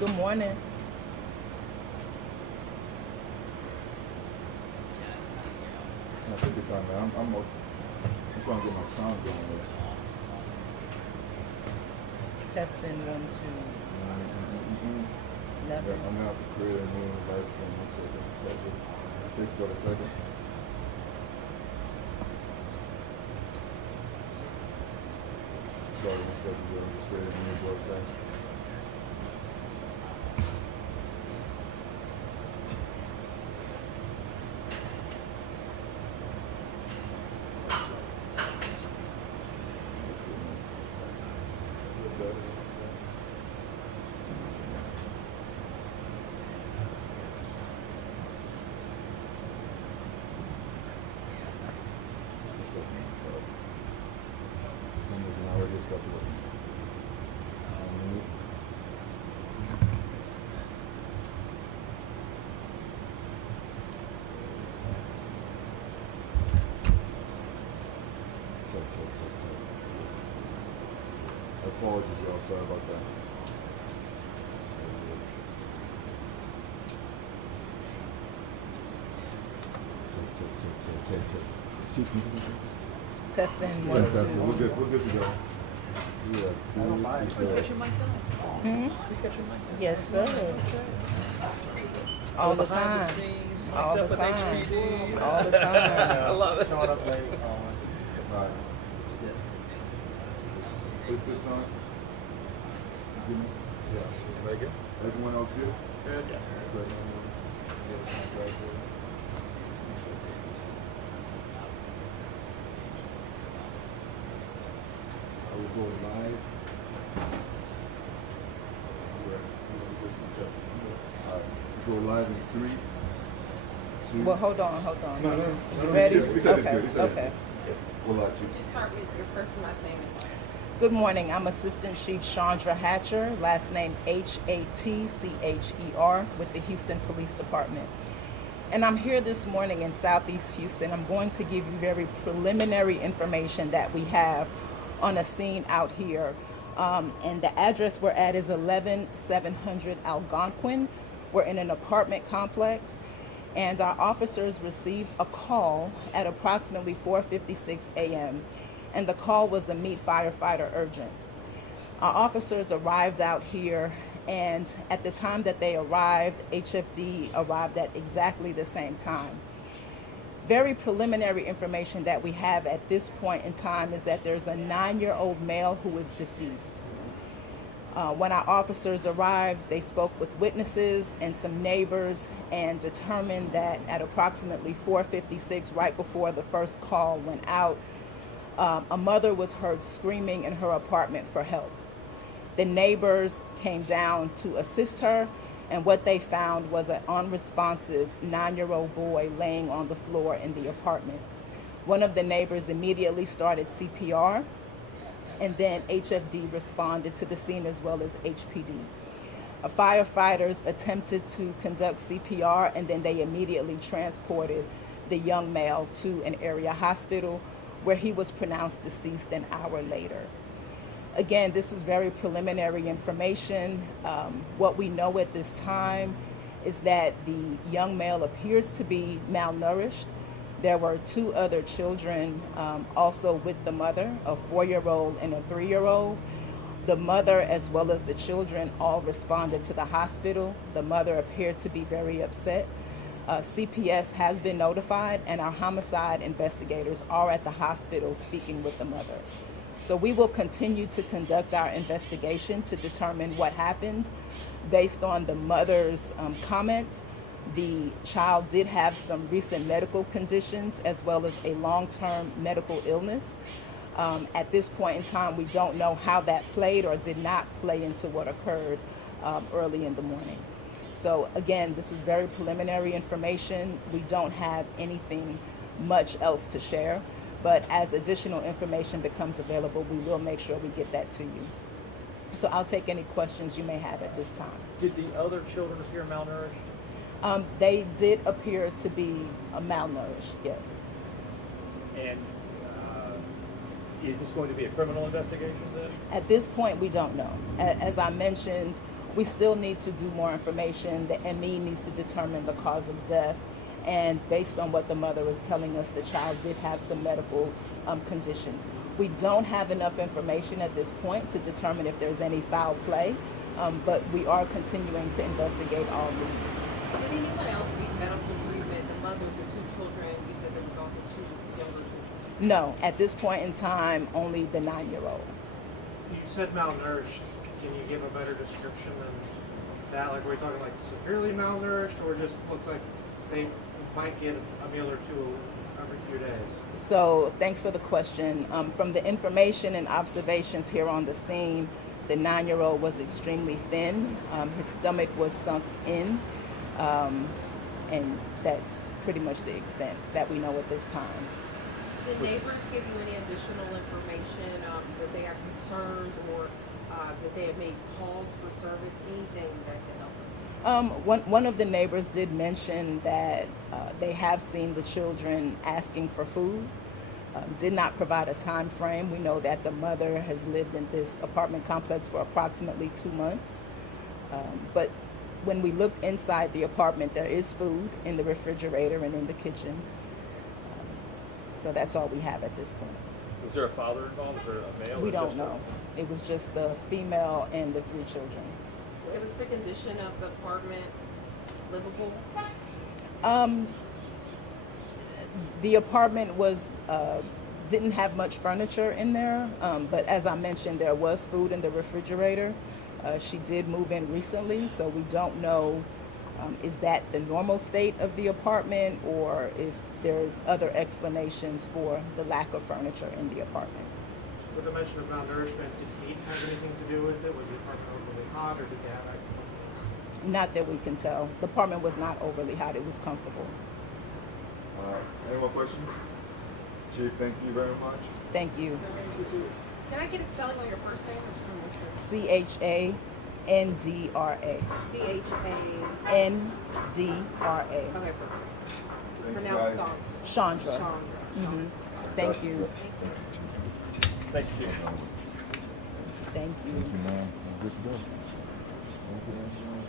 Good morning. No, take your time, man. I'm trying to get my sound going there. Testing one, two, Yeah, I'm 11. gonna have to create a new live stream. One second. It takes about a second. Sorry, one second, bro. I'm just creating a new broadcast. One second. Sorry. For some reason, I already stopped looking. Check. Apologies, y'all. Sorry about that. Check. Testing one, Fantastic. two. We're good to go. Yeah. Please get your mic down. Hmm? Please get your mic down. Yes, sir. All the Behind time. scenes, All linked the up with time. HPD. All the time. I love it. Showing up late. All right. Click this on. Give me. Yeah. Very good. Everyone else good? Good. Second. I will go live. All right. Go live in 3, 2. Well, hold on. No. You ready? He said it's Okay, good. He said it's okay. good. We'll let you. Just start with your first and last name. Good morning. I'm Assistant Chief Chandra Hatcher, last name Hatcher with the Houston Police Department. And I'm here this morning in Southeast Houston. I'm going to give you very preliminary information that we have on a scene out here. And the address we're at is 11700 Algonquin. We're in an apartment complex. And our officers received a call at approximately 4:56 a.m. and the call was a meet firefighter urgent. Our officers arrived out here, and at the time that they arrived, HFD arrived at exactly the same time. Very preliminary information that we have at this point in time is that there's a 9-year-old male who is deceased. When our officers arrived, they spoke with witnesses and some neighbors and determined that at approximately 4:56, right before the first call went out, a mother was heard screaming in her apartment for help. The neighbors came down to assist her, and what they found was an unresponsive 9-year-old boy laying on the floor in the apartment. One of the neighbors immediately started CPR, and then HFD responded to the scene as well as HPD. Firefighters attempted to conduct CPR, and then they immediately transported the young male to an area hospital where he was pronounced deceased an hour later. Again, this is very preliminary information. What we know at this time is that the young male appears to be malnourished. There were 2 other children also with the mother, a 4-year-old and a 3-year-old. The mother as well as the children all responded to the hospital. The mother appeared to be very upset. CPS has been notified, and our homicide investigators are at the hospital speaking with the mother. So we will continue to conduct our investigation to determine what happened. Based on the mother's comments, the child did have some recent medical conditions as well as a long-term medical illness. At this point in time, we don't know how that played or did not play into what occurred early in the morning. So again, this is very preliminary information. We don't have anything much else to share, but as additional information becomes available, we will make sure we get that to you. So I'll take any questions you may have at this time. Did the other children appear malnourished? They did appear to be malnourished, yes. And is this going to be a criminal investigation then? At this point, we don't know. As I mentioned, We still need to do more information. The ME needs to determine the cause of death. And based on what the mother was telling us, the child did have some medical conditions. We don't have enough information at this point to determine if there's any foul play, but we are continuing to investigate all leads. Did anyone else need medical treatment? The mother of the two children, you said there was also two younger children. No, at this point in time, only the 9-year-old. You said malnourished. Can you give a better description than that? Like, are we talking like severely malnourished, or just looks like they might get a meal or two every few days? So thanks for the question. From the information and observations here on the scene, the 9-year-old was extremely thin. His stomach was sunk in, and that's pretty much the extent that we know at this time. Did neighbors give you any additional information that they are concerned, or that they have made calls for service? Anything that can help us? One of the neighbors did mention that they have seen the children asking for food. Did not provide a time frame. We know that the mother has lived in this apartment complex for approximately 2 months. But when we looked inside the apartment, there is food in the refrigerator and in the kitchen. So that's all we have at this point. Was there a father involved? Was there a male? We or don't just know. It was just the female and the 3 children. It was the condition of the apartment livable? The apartment was didn't have much furniture in there, but as I mentioned, there was food in the refrigerator. She did move in recently, so we don't know is that the normal state of the apartment, or if there's other explanations for the lack of furniture in the apartment. With the mention of malnourishment, did heat have anything to do with it? Was the apartment overly hot, or did they have accidents? Not that we can tell. The apartment was not overly hot. It was comfortable. Any more questions? Chief, thank you very much. Thank you. Can I get a spelling on your first name? CHANDRA. CHA. NDRA. Okay, perfect. Thank you, Pronounced guys. Chandra. Chandra. hmm Thank you. Thank you, Chief. Thank you. Thank you, man. Good to go. Anything else, man?